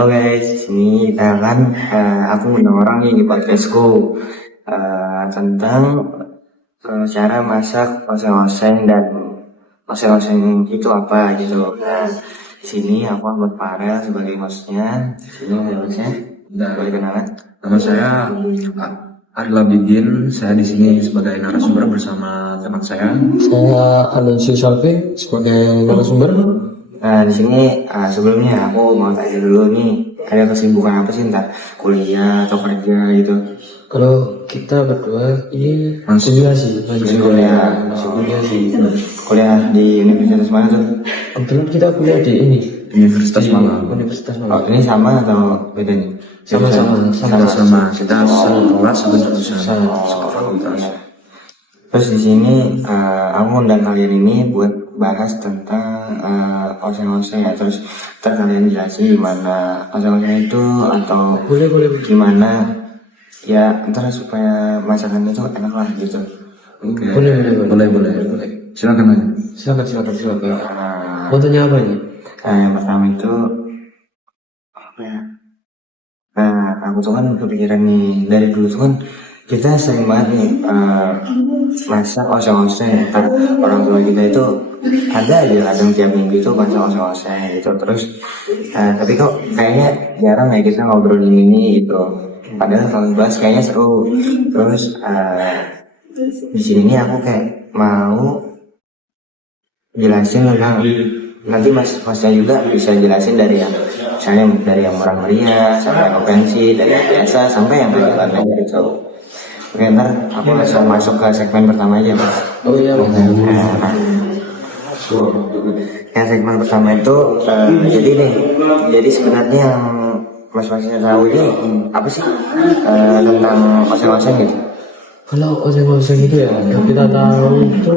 Halo guys, di sini aku undang orang nih di podcastku tentang cara masak oseng-oseng dan oseng-oseng itu apa gitu. Nah, di sini aku Ahmad Farel sebagai hostnya. Di sini ada hostnya. Boleh kenalan? Nama saya Aril Abidin. Saya di sini sebagai narasumber bersama teman saya. Saya Alonso Salvin sebagai narasumber. Nah, di sini sebelumnya aku mau tanya dulu nih, ada kesibukan apa sih, entah kuliah atau kerja gitu? Kalau kita berdua ini kuliah sih, Masih kuliah. Kuliah di universitas mana tuh? Kebetulan kita kuliah di ini Universitas di Malang. Universitas Oh, Malang. ini sama atau beda nih? Sama-sama. Kita satu kelas satu jurusan, satu fakultas. Terus di sini aku undang kalian ini buat bahas tentang oseng-oseng ya. Terus ntar kalian jelasin gimana oseng-oseng itu atau Boleh. gimana ya, ntar supaya masakan itu enak lah gitu. Oke. Boleh. Silakan aja. Silakan. Nah, Mau tanya apa ini? yang pertama itu apa ya? Nah, aku tuh kan kepikiran nih dari dulu tuh kan kita sering banget nih masak oseng-oseng. Ntar orang tua kita itu ada aja kadang tiap minggu itu masak oseng-oseng gitu. Terus tapi kok kayaknya jarang ya kita ngobrolin ini gitu. Padahal kalau bahas kayaknya seru. Terus di sini nih aku kayak mau jelasin tentang, nanti masnya juga bisa jelasin dari yang misalnya dari yang murah meriah sampai yang ofensif, dari yang biasa sampai yang reguler gitu. Oke, ntar aku langsung masuk ke segmen pertama aja, Mas. Oh iya. Yang segmen pertama itu jadi sebenarnya yang mas-masnya tahu ini apa sih tentang oseng-oseng gitu? Kalau oseng-oseng itu ya, yang kita tahu itu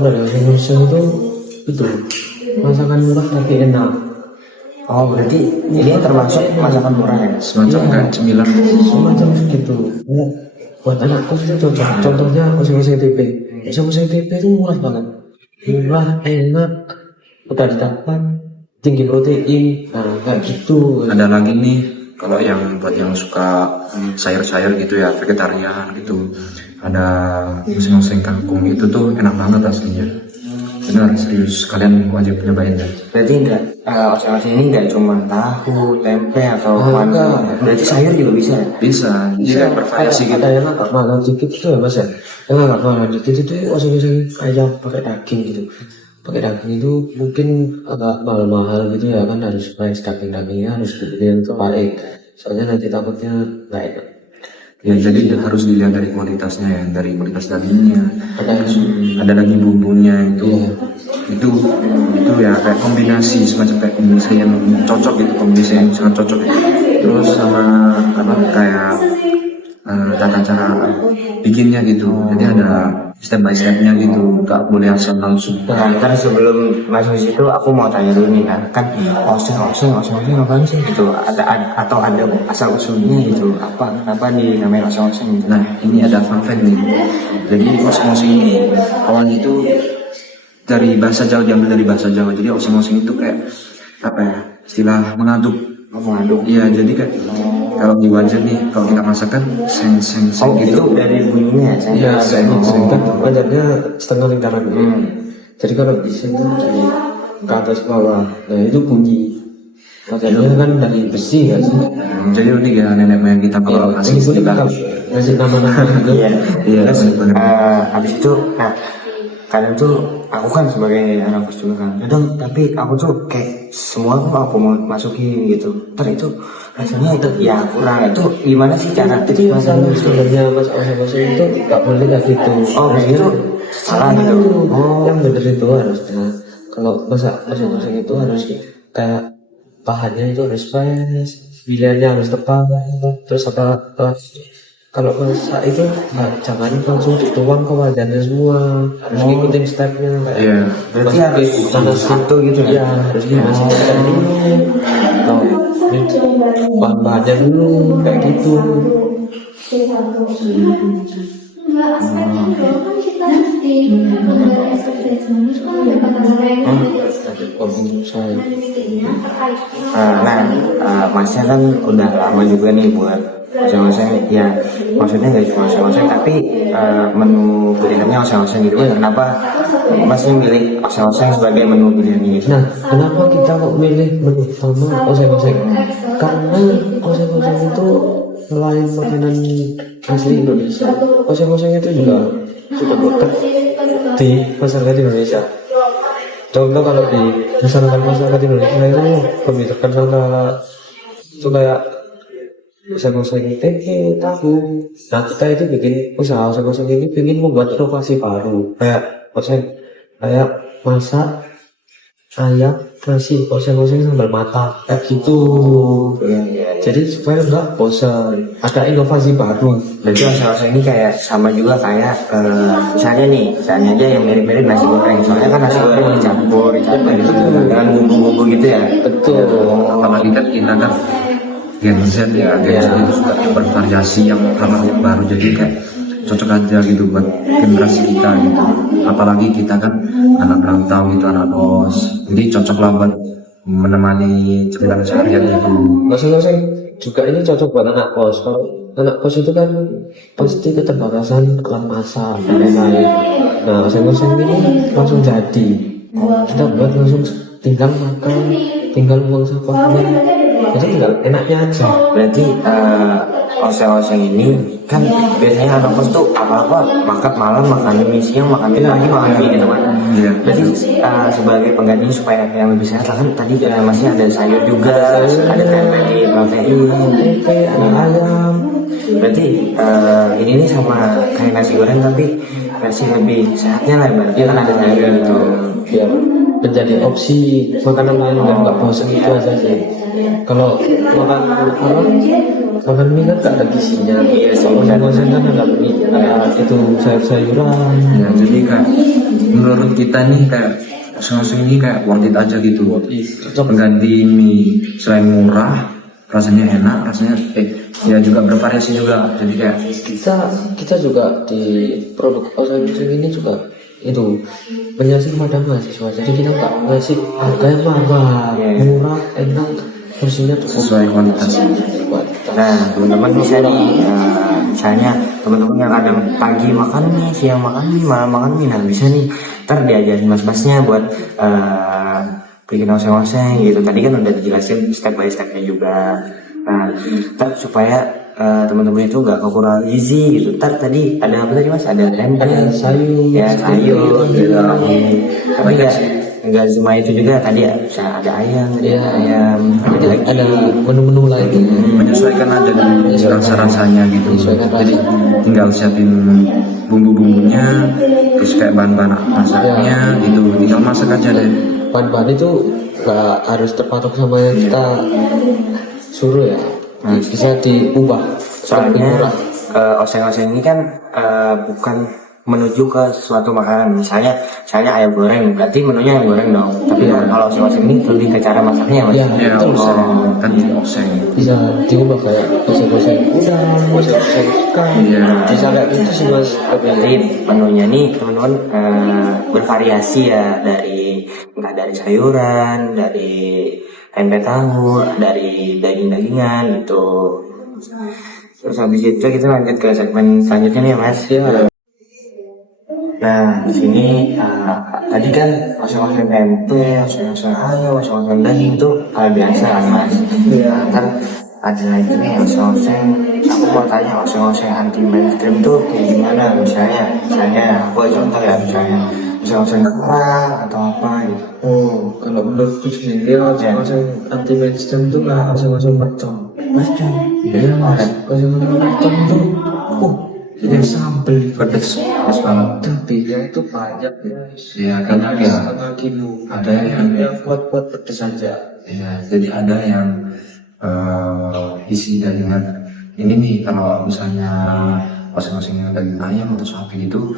dari oseng-oseng itu masakan murah tapi enak. Oh, berarti ini termasuk masakan murah ya? Semacam kayak cemilan. Semacam gitu. Buat anak kos itu cocok. Contohnya oseng-oseng TP. Oseng-oseng TP itu murah banget. Murah, enak, udah didapat, tinggi protein. Nah, kayak gitu. Ada lagi nih, kalau yang buat yang suka sayur-sayur gitu ya, vegetarian gitu, ada oseng-oseng kangkung. Itu tuh enak banget aslinya. Benar, serius, kalian wajib nyobain ya. Berarti oseng-oseng ini nggak cuma tahu, tempe atau mana? Berarti sayur juga bisa ya? Bisa bervariasi gitu. Ada yang agak mahal dikit itu ya mas ya. Yang agak mahal dikit itu oseng-oseng ayam pakai daging gitu. Pakai daging itu mungkin agak mahal gitu ya kan, harus price dagingnya harus betul itu baik. Soalnya nanti takutnya nggak enak. Ya, jadi harus dilihat dari kualitasnya ya, dari kualitas dagingnya. Ada lagi bumbunya itu ya kayak kombinasi, semacam kayak kombinasi yang cocok gitu, kombinasi yang sangat cocok gitu. Terus sama kayak tata cara bikinnya gitu. Jadi ada step by stepnya gitu, nggak boleh asal langsung. Nah, ntar sebelum masuk situ aku mau tanya dulu nih, kan oseng-oseng apa sih gitu? Atau ada asal usulnya gitu? Kenapa dinamain oseng-oseng gitu? Nah, ini ada fun fact nih. Jadi oseng-oseng ini awalnya itu dari bahasa Jawa, diambil dari bahasa Jawa. Jadi oseng-oseng itu kayak apa ya? Istilah mengaduk. Mengaduk. Iya, jadi kayak kalau di wajan nih, kalau kita masak kan seng gitu. Itu dari bunyinya ya? Iya, seng kan wajannya setengah lingkaran. Jadi kalau di sini dari ke atas bawah, nah itu bunyi. Wajannya kan dari besi kan. Jadi unik ya nenek moyang kita kalau kasih istilah. Ngasih nama-nama gitu. Iya. Terus habis itu, nah kadang tuh aku kan sebagai anak kos juga kan, tapi aku tuh kayak semua aku mau masukin gitu. Ntar itu rasanya ya kurang. Itu gimana sih cara? Jadi masalah sebenarnya mas oseng-oseng itu nggak boleh kayak gitu. Oh, kayak gitu salah gitu. Yang bener itu harusnya kalau masak oseng-oseng itu harus kayak bahannya itu harus pas, pilihannya harus tepat, terus kalau masak itu jangan langsung dituang ke wajannya semua, harus ngikutin stepnya. Iya. Berarti harus panas satu gitu ya, harus dimasukkan dulu atau bahan-bahannya dulu kayak gitu. Masnya kan udah lama juga nih buat oseng-oseng, ya maksudnya nggak cuma oseng-oseng tapi menu pilihannya oseng-oseng gitu. Kenapa Masnya milih oseng-oseng sebagai menu pilihannya gitu? Nah, kenapa kita kok milih menu utama oseng-oseng? Karena oseng-oseng itu selain makanan asli Indonesia, oseng-oseng itu juga sudah dekat di masyarakat Indonesia. Contoh kalau di masyarakat Indonesia itu lebih terkenal itu kayak oseng-oseng tempe, tahu. Nah, kita itu bikin usaha oseng-oseng ini ingin membuat inovasi baru, kayak masak ayam nasi oseng-oseng sambal mata kayak gitu. Jadi supaya nggak bosan, ada inovasi baru. Berarti oseng-oseng ini kayak sama juga kayak misalnya aja yang mirip-mirip nasi goreng. Soalnya kan nasi goreng dicampur gitu dengan bumbu-bumbu gitu ya. Betul. Apalagi kan kita kan Gen Z ya, Gen Z itu suka bervariasi yang hal-hal yang baru, jadi kayak cocok aja gitu buat generasi kita gitu. Apalagi kita kan anak rantau gitu, anak kos, jadi cocok lah buat menemani cerita seharian itu. Oseng-oseng juga ini cocok buat anak kos. Kalau anak kos itu kan pasti keterbatasan alat masak dan lain-lain. Nah, oseng-oseng ini langsung jadi. Kita buat langsung tinggal makan, tinggal buang sampahnya. Jadi tinggal enaknya aja. Berarti oseng-oseng ini kan biasanya anak kos tuh apa-apa makan malam, makan mie siang, makan mie pagi, makan mie gitu kan. Berarti sebagai penggantinya supaya yang lebih sehat kan tadi masih ada sayur juga, ada protein, Ada ayam. Berarti ini nih sama kayak nasi goreng tapi versi lebih sehatnya lah, berarti kan ada sayur gitu. Ya, menjadi opsi makanan lain dan nggak bosan itu aja sih. Kalau makan mie kan nggak ada gizinya. Iya sih, Oseng-oseng kan ada mie, ada itu sayur-sayuran. Ya, jadi kan menurut kita nih kayak oseng-oseng ini kayak worth it aja gitu. Pengganti mie selain murah, rasanya enak, ya juga bervariasi juga. Jadi kayak Kita juga di produk oseng-oseng ini juga itu menyasar pada mahasiswa. Jadi kita nggak ngasih harga yang mahal, murah, enak, porsinya cukup sesuai kualitas. Nah, teman-teman bisa nih, misalnya teman-teman yang kadang pagi makan nih, siang makan nih, malam makan nih, nah bisa nih, ntar diajarin mas-masnya buat bikin oseng-oseng gitu. Tadi kan udah dijelasin step by stepnya juga. Nah, ntar supaya teman-teman itu nggak kekurangan gizi gitu. Ntar tadi ada apa tadi mas? Ada tempe, ada sayur, ya sayur, gitu. Tapi nggak cuma itu juga, tadi bisa ada ayam, ada menu-menu lain. Menyesuaikan aja dengan rasa-rasanya gitu. Jadi tinggal siapin bumbu-bumbunya, terus kayak bahan-bahan masaknya gitu, tinggal masak aja deh. Bahan-bahan itu nggak harus terpatok sama yang kita suruh ya, bisa diubah. Soalnya oseng-oseng ini kan bukan menuju ke suatu makanan. Misalnya ayam goreng, berarti menunya ayam goreng dong. Tapi kalau oseng-oseng ini lebih ke cara masaknya mas. Ya, Ya, betul. kan oseng. Bisa diubah kayak oseng-oseng udang, oseng-oseng ikan. Bisa kayak gitu sih mas. Berarti menunya nih teman-teman bervariasi ya, entah dari sayuran, dari tempe tahu, dari daging-dagingan gitu. Terus habis itu kita lanjut ke segmen selanjutnya nih mas. Nah, di sini tadi kan oseng-oseng tempe, oseng-oseng ayam, oseng-oseng daging itu hal biasa kan mas. Ntar ada lagi nih oseng-oseng. Aku mau tanya oseng-oseng anti mainstream tuh kayak gimana? Misalnya aku contoh ya, misalnya oseng-oseng kerang atau apa gitu. Kalau menurutku sendiri oseng-oseng anti mainstream itu kayak oseng-oseng mercon. Iya mas, oseng-oseng mercon tuh jadi sambel pedes banget. Tapi ya itu banyak ya. Ya karena ya Setengah kilo. ada yang buat pedes aja. ya, jadi ada yang isi dengan ini nih, kalau misalnya oseng-oseng yang daging ayam atau sapi itu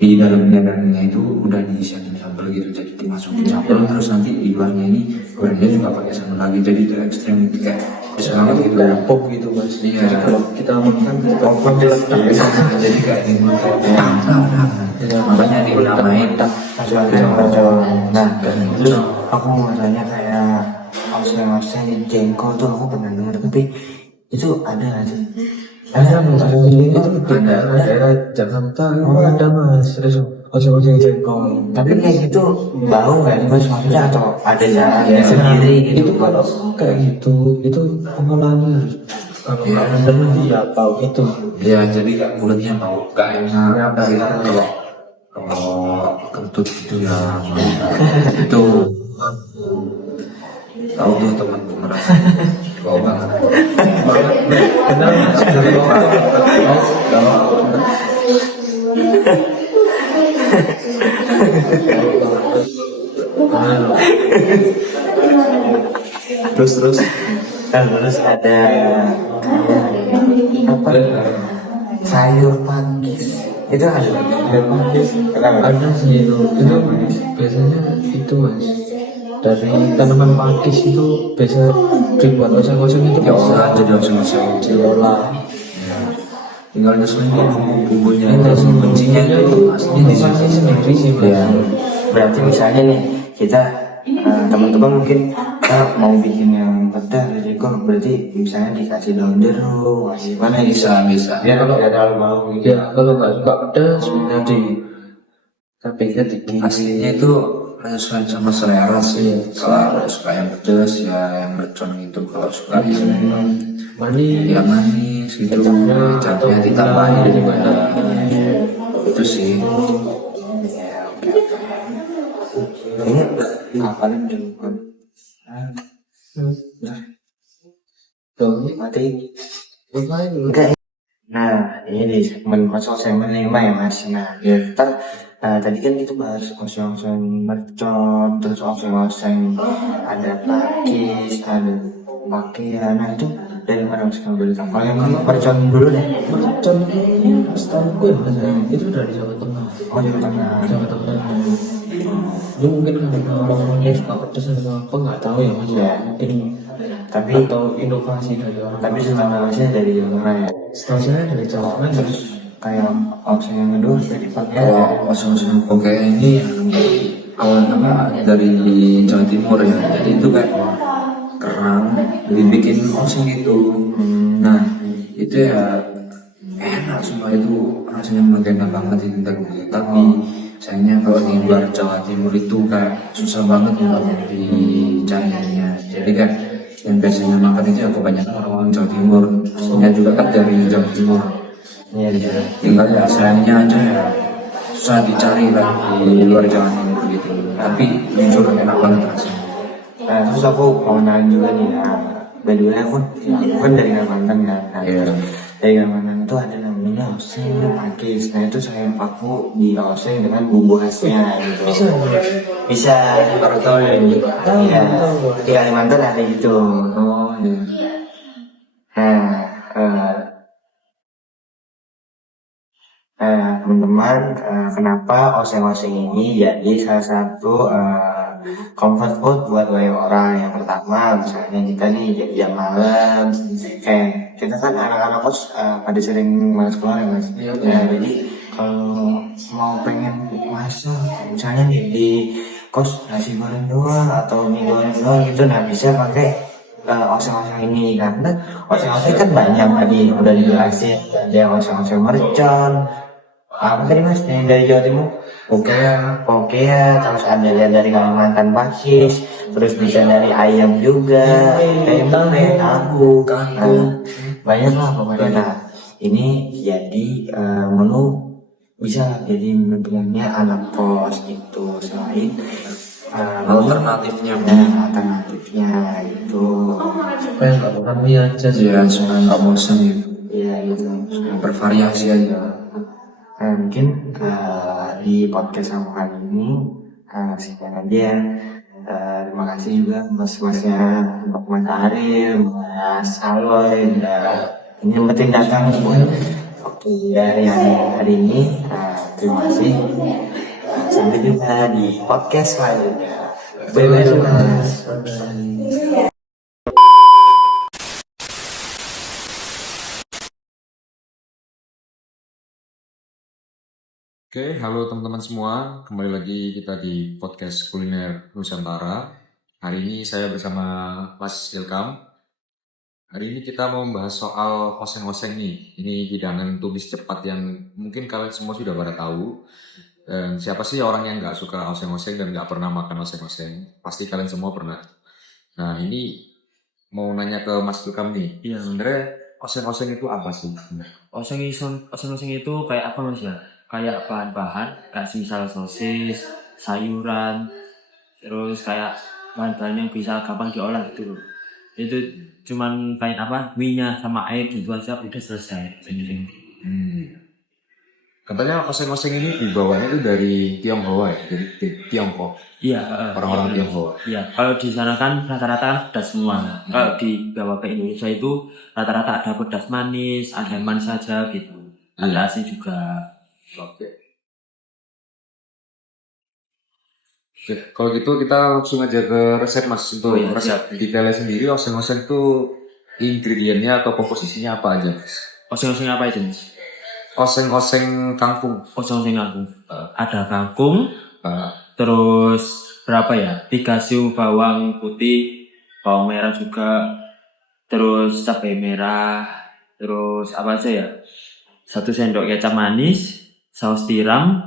di dalam dagingnya itu udah diisiin sambal gitu, jadi dimasukin sambal terus nanti di luarnya ini gorengnya juga pakai sambal lagi, jadi itu ekstrem gitu, kayak bisa banget gitu. Kayak pop gitu mas. Iya. Jadi kalau kita makan kita Jadi kayak di makanya dinamain Oseng-oseng mercon. Nah, terus aku mau tanya kayak oseng-oseng jengkol tuh aku pernah dengar, tapi itu ada nggak sih? Ada mas, itu di daerah Jakarta itu ada mas, terus ojek-ojek jengkol. Tapi kayak gitu bau nggak sih mas, maksudnya atau ada caranya sendiri gitu? Itu kalau kayak gitu, itu pengalaman. Kalau nggak bener ya bau itu. Ya jadi kan mulutnya mau gak enak dari kalau kentut itu ya itu tahu tuh teman merasa bau banget. Benar mas, dari Terus terus ada apa sayur pakis itu ada sayur pakis ada sih itu biasanya itu mas, dari tanaman pakis itu biasa dibuat oseng-oseng itu Ya bisa Allah jadi oseng-oseng diolah. tinggal nyeselin bumbunya kuncinya itu aslinya di Masih sini. sendiri sih mas. ya. Berarti misalnya nih kita teman-teman mungkin mau bikin yang pedas jadi kok berarti misalnya dikasih daun jeruk masih mana Bisa ya kalau nggak terlalu mau gitu. Ya kalau nggak suka pedas bisa di tapenya dikit. aslinya itu menyesuaikan sama selera sih. Kalau suka yang pedas ya yang mercon gitu, kalau suka yang Manis. ya manis gitu Kecapnya atau kecapnya ditambahin gula, juga ditambahin. itu sih. Ini paling jeruk Daunnya mati lumayan. enggak. Nah, ini di segmen segmen 5 ya mas. Nah, kita tadi kan kita bahas oseng-oseng mercon, terus oseng-oseng ada pakis, ada pakaian. Nah itu dari mana mas kalau boleh tahu? Kalau yang mercon dulu deh. Mercon ini setahu gue mas, itu dari Jawa Tengah. Oh Jawa Tengah. Jawa Tengah. Itu mungkin karena orang-orangnya suka pedas atau apa nggak tahu ya mas. Ya. Mungkin Tapi atau inovasi dari orang. tapi selama masnya dari Jawa Tengah ya. Setahu saya dari Jawa Tengah Terus kayak oseng yang kedua dari pakai Kalau oseng-oseng oke ini awal apa dari Jawa Timur ya, jadi itu kayak kerang dibikin oseng itu. Nah itu ya enak, semua itu rasanya menggena banget itu tapi sayangnya kalau di luar Jawa Timur itu kayak susah banget untuk dicarinya. Jadi kan yang biasanya makan itu ya kebanyakan orang-orang Jawa Timur, saya juga kan dari Jawa Timur. ya di sana. Tinggal ya sayangnya aja ya susah dicari lah di luar Jawa Timur gitu, tapi jujur enak banget rasanya. Nah, terus aku mau nanya juga nih, by the way aku kan dari Kalimantan kan. Nah, Iya. dari Kalimantan itu ada namanya oseng pakis. Nah itu saya paku di oseng dengan bumbu khasnya gitu. Bisa mas. Bisa baru tahu ya ini. Iya. Di Kalimantan ada gitu. Oh iya. Nah, teman-teman, kenapa oseng-oseng ini jadi salah satu comfort food buat banyak orang. Yang pertama, misalnya kita nih jam malam, kayak kita kan anak-anak kos pada sering malas keluar ya mas. Iya. Ya, jadi kalau mau pengen masak, misalnya nih di kos nasi goreng doang atau mie goreng doang gitu, nah bisa pakai oseng-oseng ini karena oseng-oseng kan banyak tadi udah dijelasin, ada yang oseng-oseng mercon apa tadi mas yang dari Jawa Timur oke ya terus ada yang dari Kalimantan pakis, terus bisa dari ayam juga tempe tahu banyak lah pokoknya. Nah ini jadi menu bisa jadi menu pilihannya anak kos gitu selain Alternatifnya alternatifnya itu Supaya nggak makan mie aja sih. ya supaya nggak bosan gitu, ya gitu. bervariasi aja. Nah, mungkin di podcast aku kali ini sekian aja. Terima kasih juga mas-masnya Mas Arif, Mas Aloy, ini penting datang buat waktu dari hari ini. Terima kasih. Sampai jumpa di podcast selanjutnya. Bye-bye mas. Bye-bye. Oke, halo teman-teman semua. Kembali lagi kita di podcast kuliner Nusantara. Hari ini saya bersama Mas Ilkam. Hari ini kita mau membahas soal oseng-oseng nih. Ini hidangan tumis cepat yang mungkin kalian semua sudah pada tahu. Dan siapa sih orang yang nggak suka oseng-oseng dan nggak pernah makan oseng-oseng? Pasti kalian semua pernah. Nah, ini mau nanya ke Mas Ilkam nih. Iya. Sebenarnya oseng-oseng itu apa sih? Oseng-oseng itu kayak apa mas ya? Kayak bahan-bahan, kayak misal sosis, sayuran, terus kayak bahan-bahan yang bisa gampang diolah gitu loh. Itu cuman kayak apa? Minyak sama air gitu aja udah selesai. Katanya oseng-oseng ini dibawanya itu dari Tionghoa ya, dari Tiongkok. Iya, Orang-orang Tionghoa. iya. Kalau di sana kan rata-rata kan pedas semua. Kalau dibawa ke Indonesia itu rata-rata ada pedas manis, ada yang manis saja gitu. Ada asin juga. Oke. Oke, kalau gitu kita langsung aja ke resep Mas. Untuk Oh, iya, resep siap. detailnya sendiri, oseng-oseng itu ingredientnya atau komposisinya apa aja Mas? Oseng-oseng apa itu mas? Oseng-oseng kangkung. Oseng-oseng kangkung. Ada kangkung, Uh, terus berapa ya? 3 siung bawang putih, bawang merah juga, terus cabai merah, terus apa aja ya? 1 sendok kecap manis, saus tiram,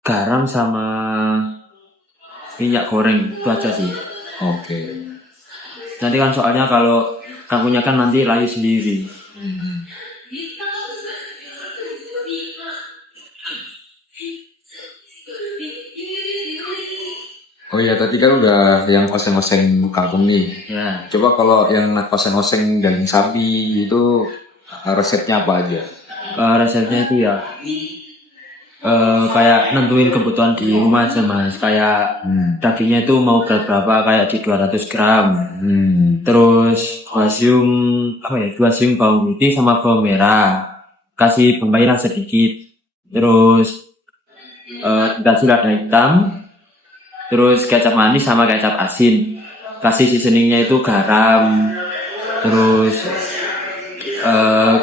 garam sama minyak goreng itu aja sih. Oke. Nanti kan soalnya kalau kangkungnya kan nanti layu sendiri. Oh iya, tadi kan udah yang oseng-oseng kangkung nih. Ya, Coba kalau yang oseng-oseng daging sapi itu resepnya apa aja? resepnya itu ya kayak nentuin kebutuhan di rumah aja mas. Kayak dagingnya itu mau berat berapa, kayak di 200 gram. Terus 2 siung bawang putih sama bawang merah, kasih bawang merah sedikit. Terus dikasih lada hitam, terus kecap manis sama kecap asin, kasih seasoningnya itu garam, terus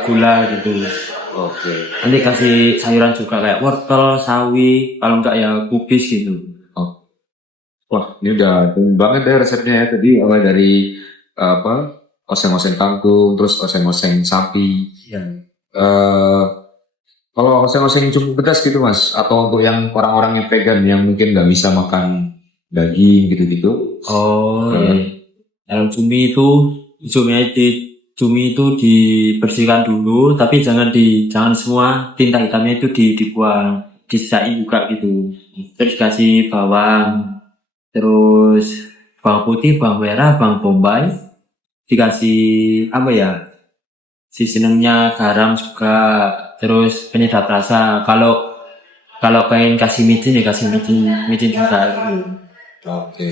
gula gitu. Oke. Nanti kasih sayuran juga kayak wortel, sawi, kalau enggak ya kubis gitu. Oh. Wah, ini udah keren banget ya resepnya ya. Tadi awal dari apa? Oseng-oseng kangkung, terus oseng-oseng sapi. Iya. Kalau oseng-oseng cukup pedas gitu mas, atau untuk yang orang-orang yang vegan yang mungkin nggak bisa makan daging gitu-gitu. Oh, iya. Dalam cumi itu dibersihkan dulu, tapi jangan semua tinta hitamnya itu dibuang, disisain juga gitu. Terus kasih bawang, terus bawang putih, bawang merah, bawang bombay, dikasih apa ya? Seasoningnya garam juga, terus penyedap rasa. Kalau pengen kasih micin ya kasih micin juga. Oke.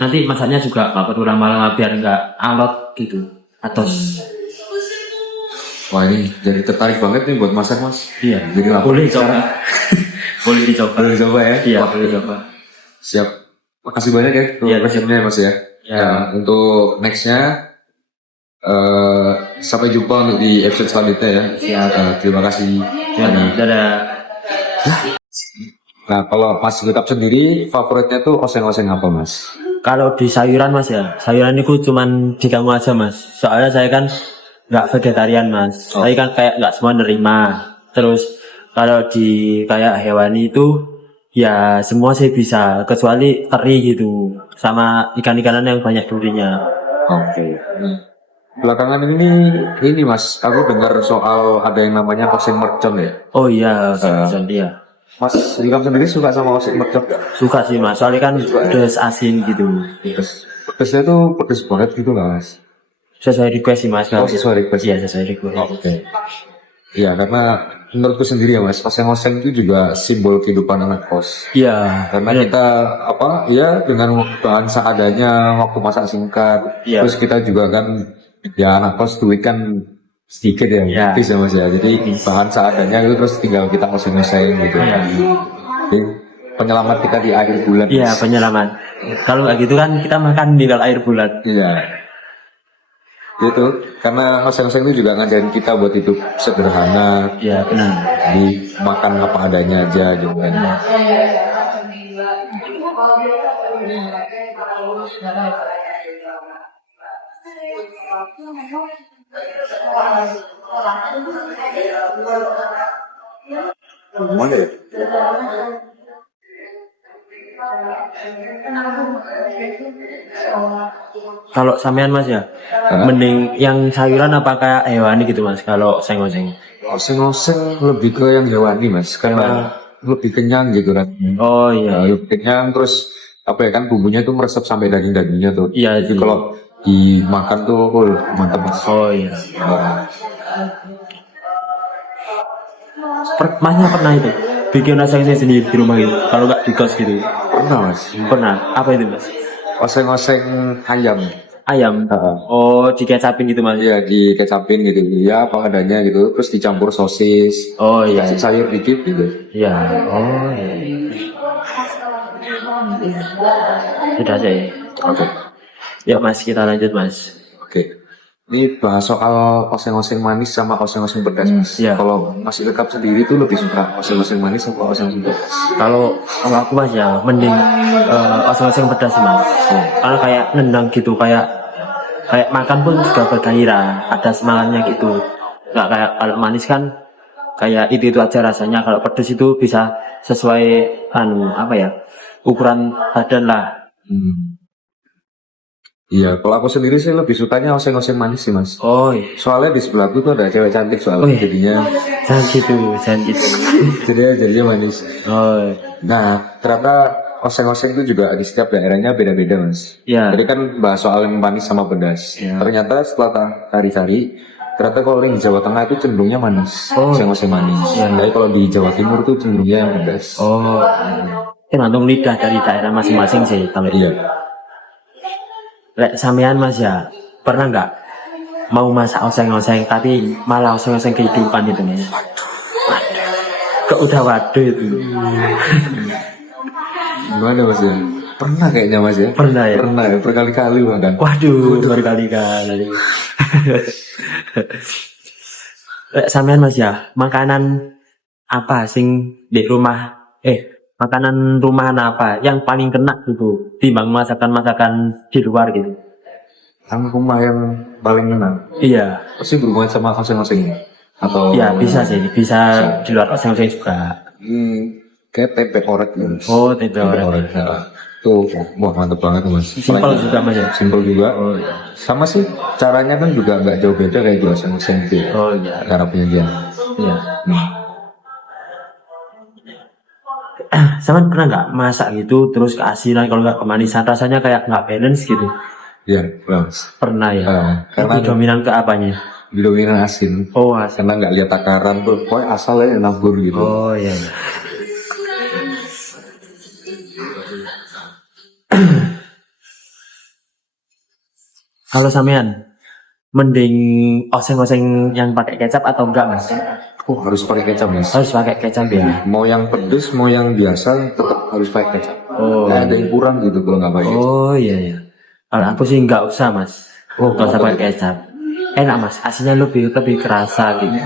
Nanti masaknya juga nggak perlu lama-lama biar nggak alot gitu. Atos. Wah ini jadi tertarik banget nih buat masak mas. Iya. Jadi lapar Boleh sekarang. coba. Boleh dicoba. Boleh coba ya. Iya, Wah, boleh coba. siap. Makasih banyak ya untuk Iya, resepnya mas ya. Ya. Ya, untuk nextnya sampai jumpa untuk di episode selanjutnya ya. Siap. Terima kasih. Dadah. Nah kalau mas Gutap sendiri favoritnya tuh oseng-oseng apa mas? Kalau di sayuran mas ya, sayuran itu cuman di kamu aja mas. Soalnya saya kan nggak vegetarian mas. Oh. Saya kan kayak nggak semua nerima. Terus kalau di kayak hewani itu ya semua saya bisa kecuali teri gitu sama ikan-ikanan yang banyak durinya. Oke. Belakangan ini mas, aku dengar soal ada yang namanya oseng mercon ya. Oh iya, iya. Mas Ilham sendiri suka sama oseng mercon gak? Suka sih mas, soalnya kan pedas asin gitu. Pedesnya tuh pedes banget gitu lah mas. Sesuai request sih mas. Oh sesuai request. Iya sesuai request. Oke. Iya karena menurutku sendiri ya mas, oseng-oseng itu juga simbol kehidupan anak kos. Iya. Karena kita ya dengan bahan seadanya, waktu masak singkat. Iya. Terus kita juga kan ya anak kos duit kan sedikit ya, Iya. tipis ya mas ya. Jadi bahan seadanya itu terus tinggal kita oseng-oseng gitu. Iya. Jadi penyelamat kita di akhir bulan. Iya penyelamat. Kalau nggak gitu kan kita makan tinggal air bulat. Iya. Gitu. Karena oseng-oseng itu juga ngajarin kita buat hidup sederhana. Iya benar. Di makan apa adanya aja gitu kan. Iya. Gimana ya? Kalau sampean Mas ya, mending yang sayuran apa kayak hewani gitu Mas? Kalau oseng-oseng. Oseng-oseng lebih ke yang hewani mas, karena lebih kenyang gitu kan. Oh iya. Lebih kenyang terus apa ya kan bumbunya tuh meresap sampai daging-dagingnya tuh. Iya Jadi sih. kalau dimakan tuh mantap mas. Oh iya. Masnya pernah itu bikin oseng-oseng sendiri di rumah gitu? Kalau nggak di kos gitu? Pernah mas. Pernah. Apa itu Mas? Oseng-oseng ayam. Ayam. Heeh. Oh, dikecapin gitu Mas? Iya dikecapin gitu ya apa adanya gitu terus dicampur sosis Oh iya. kasih sayur dikit gitu. Iya. Oh iya. Sudah saya. Oke. Ya Mas, kita lanjut Mas. Oke. Ini bahas soal oseng-oseng manis sama oseng-oseng pedas mas. Iya. Kalau masih lengkap sendiri tuh lebih suka oseng-oseng manis atau oseng-oseng pedas? Kalau aku Mas ya, mending oseng-oseng pedas sih Mas. Karena kayak nendang gitu, kayak makan pun juga bergairah, ada semangatnya gitu. Nggak kayak kalau manis kan kayak itu aja rasanya. Kalau pedas itu bisa sesuai apa ya, ukuran badan lah. Iya, kalau aku sendiri sih lebih sukanya oseng-oseng manis sih mas. Oh iya. Soalnya di sebelahku tuh ada cewek cantik Oh, soalnya iya. jadinya Jangan gitu. jadinya manis. Oh Nah, ternyata oseng-oseng itu juga di setiap daerahnya beda-beda mas. iya. Jadi kan bahas soal yang manis sama pedas. Iya. Ternyata setelah cari-cari, ternyata kalau yang di Jawa Tengah itu cenderungnya manis, Oh. oseng-oseng manis. Iya. Tapi kalau di Jawa Timur tuh cenderungnya yang pedas. Oh, tergantung lidah dari daerah masing-masing sih kalau Iya. Lek sampean Mas ya, pernah nggak mau masak oseng-oseng tapi malah oseng-oseng kehidupan itu Mas? Kok udah waduh itu? Gimana mas ya? Pernah kayaknya mas ya? Pernah ya? Pernah ya, berkali-kali bahkan. Waduh, berkali-kali. Lek sampean Mas ya, makanan apa sing di rumah? Makanan rumahan apa yang paling kena gitu timbang masakan-masakan di luar gitu? Yang rumah yang paling enak Iya, pasti berhubungan sama oseng-oseng atau iya bisa sih, bisa di luar oseng-oseng juga. kayak tempe orek ya. Oh, tempe orek. Nah, tuh wah mantep banget mas. Simpel juga Mas ya. Simpel juga. Oh iya. Sama sih caranya kan juga nggak jauh beda kayak di oseng-oseng gitu ya. Oh iya. Cara penyajian. Iya. Sama pernah nggak masak gitu terus keasinan kalau nggak kemanisan rasanya kayak nggak balance gitu? Iya, mas. Pernah ya. Karena Lebih dominan ke apanya? dominan asin. Oh asin. Karena nggak lihat takaran tuh, pokoknya asalnya nabur gitu. Oh iya. Iya. Kalau sampean mending oseng-oseng yang pakai kecap atau enggak Mas? Oh, harus pakai kecap mas. Harus pakai kecap ya. Mau yang pedes, mau yang biasa, tetap harus pakai kecap. Oh. Nggak ada yang kurang gitu kalau nggak pakai kecap. Oh iya iya. Kalau aku sih nggak usah Mas. Oh, Nggak usah kenapa pakai kecap. Enak Mas, asinnya lebih kerasa gitu.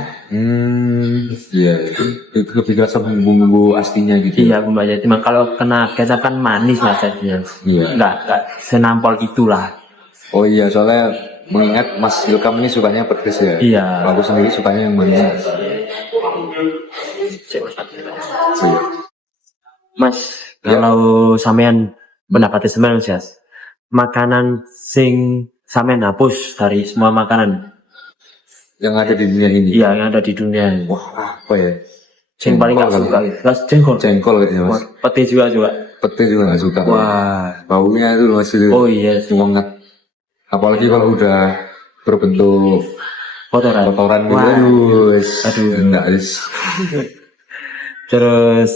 Iya, itu lebih kerasa bumbu-bumbu aslinya gitu. Iya bumbu aja. Cuma kalau kena kecap kan manis Mas jadinya. Iya. Nggak senampol itulah. Oh iya, soalnya mengingat Mas Ilkam ini sukanya pedes ya. Iya. Kalau aku sendiri sukanya yang manis. Iya. Mas, Ya. kalau sampean pendapatnya sampean Mas, makanan sing sampean hapus dari semua makanan Yang ada di dunia ini. iya yang ada di dunia ini. Wah, apa ya? Sing paling nggak Jengkol suka. kali. Mas jengkol. Jengkol kayaknya Wah, mas. pete juga. Pete juga nggak suka. Wah. Baunya itu masih Oh iya, semangat. Apalagi kalau udah berbentuk kotoran. kotoran gitu. Wah. Aduh, enggak wis. Terus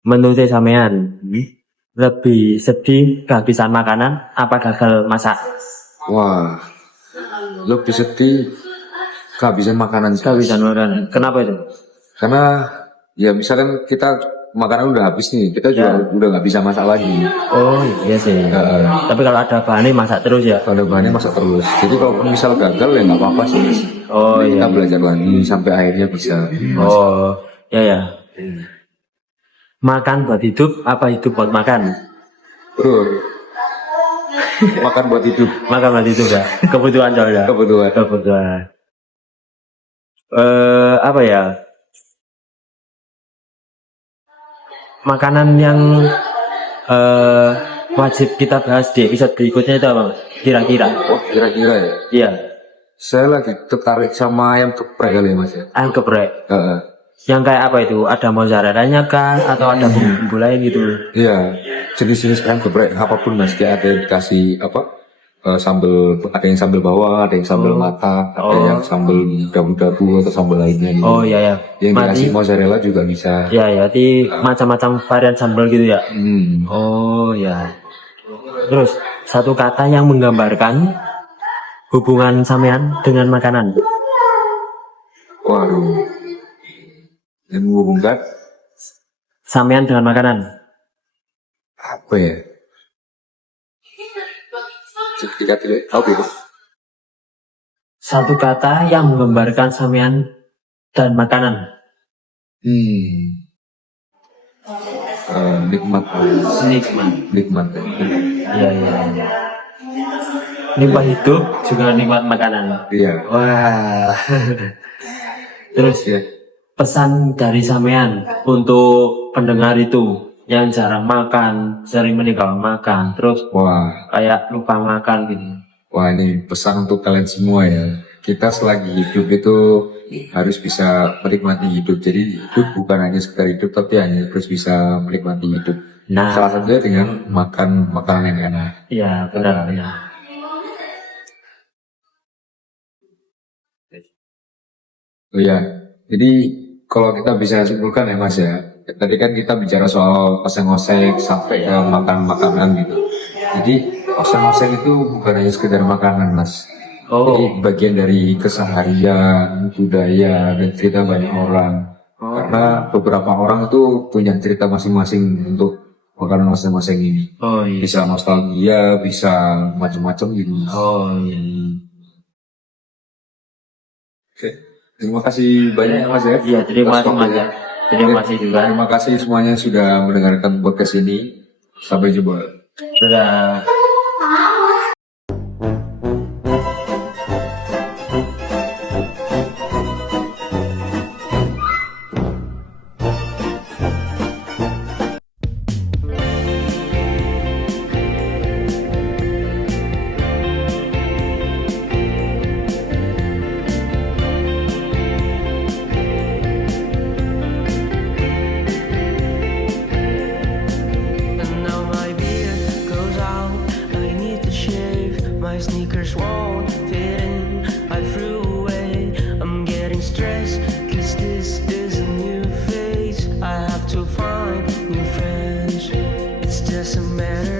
menurut sampean lebih sedih kehabisan makanan apa gagal masak? Wah, lebih sedih kehabisan makanan sih. Kehabisan makanan. Kenapa itu? Karena ya misalkan kita makanan udah habis nih, kita juga udah nggak bisa masak lagi. Oh iya sih. Tapi kalau ada bahannya masak terus ya. Kalau bahannya masak terus. Jadi kalau misal gagal ya nggak apa-apa sih. Mas. Oh Kita iya. belajar lagi sampai akhirnya bisa. Oh ya ya. Makan buat hidup apa hidup buat makan? Bro, makan buat hidup. Makan buat hidup ya. Kebutuhan soalnya. Kebutuhan. Kebutuhan. Apa ya? Makanan yang wajib kita bahas di episode berikutnya itu apa? Kira-kira? Wah, kira-kira ya. Iya. Saya lagi tertarik sama ayam geprek kali ya, Mas ya. Ayam geprek. Heeh. Yang kayak apa itu? Ada mozzarella-nya kah? Atau ada bumbu lain gitu? Iya, jenis-jenis ayam geprek apapun Mas, kayak ada yang dikasih apa? Sambal, ada yang sambal bawang, ada yang sambal mata, ada Oh. yang sambal dabu-dabu atau sambal lainnya gitu. Oh iya ya. Yang dikasih Berarti, mozzarella juga bisa. ya ya, di macam-macam varian sambal gitu ya. Hmm. Oh ya. Terus satu kata yang menggambarkan hubungan sampean dengan makanan. Waduh. Yang menghubungkan Sampean dengan makanan. apa ya? Ketika tidak tahu gitu. Satu kata yang menggambarkan sampean dan makanan. Nikmat. Nikmat. Nikmat. Iya iya. Ya. Nikmat hidup juga nikmat makanan. Iya. Wah. Terus Ya. pesan dari sampean untuk pendengar itu yang jarang makan, sering meninggal makan, terus Wah. kayak lupa makan gitu. Wah, ini pesan untuk kalian semua ya. Kita selagi hidup itu harus bisa menikmati hidup. Jadi hidup bukan hanya sekedar hidup, tapi hanya harus bisa menikmati hidup. Nah, Salah satunya dengan makan makanan yang enak. iya benar benar. Oh ya, jadi kalau kita bisa simpulkan ya Mas ya. Tadi kan kita bicara soal oseng-oseng sampai ke makan makanan gitu. Jadi oseng-oseng itu bukan hanya sekedar makanan Mas. Oh, Jadi bagian dari keseharian, budaya, dan cerita banyak orang. Karena beberapa orang itu punya cerita masing-masing untuk makanan masing-masing ini. oh iya. Bisa nostalgia, bisa macam-macam gitu. Oh iya. Oke. Terima kasih banyak ya Mas ya. Iya, terima kasih Mas ya. Terima kasih juga. Terima kasih semuanya sudah mendengarkan podcast ini. Sampai jumpa. Dadah. And now my beard grows out. I need to shave. My sneakers won't fit in. I threw away. I'm getting stressed. Cause this is a new phase. I have to find new friends. It's just a matter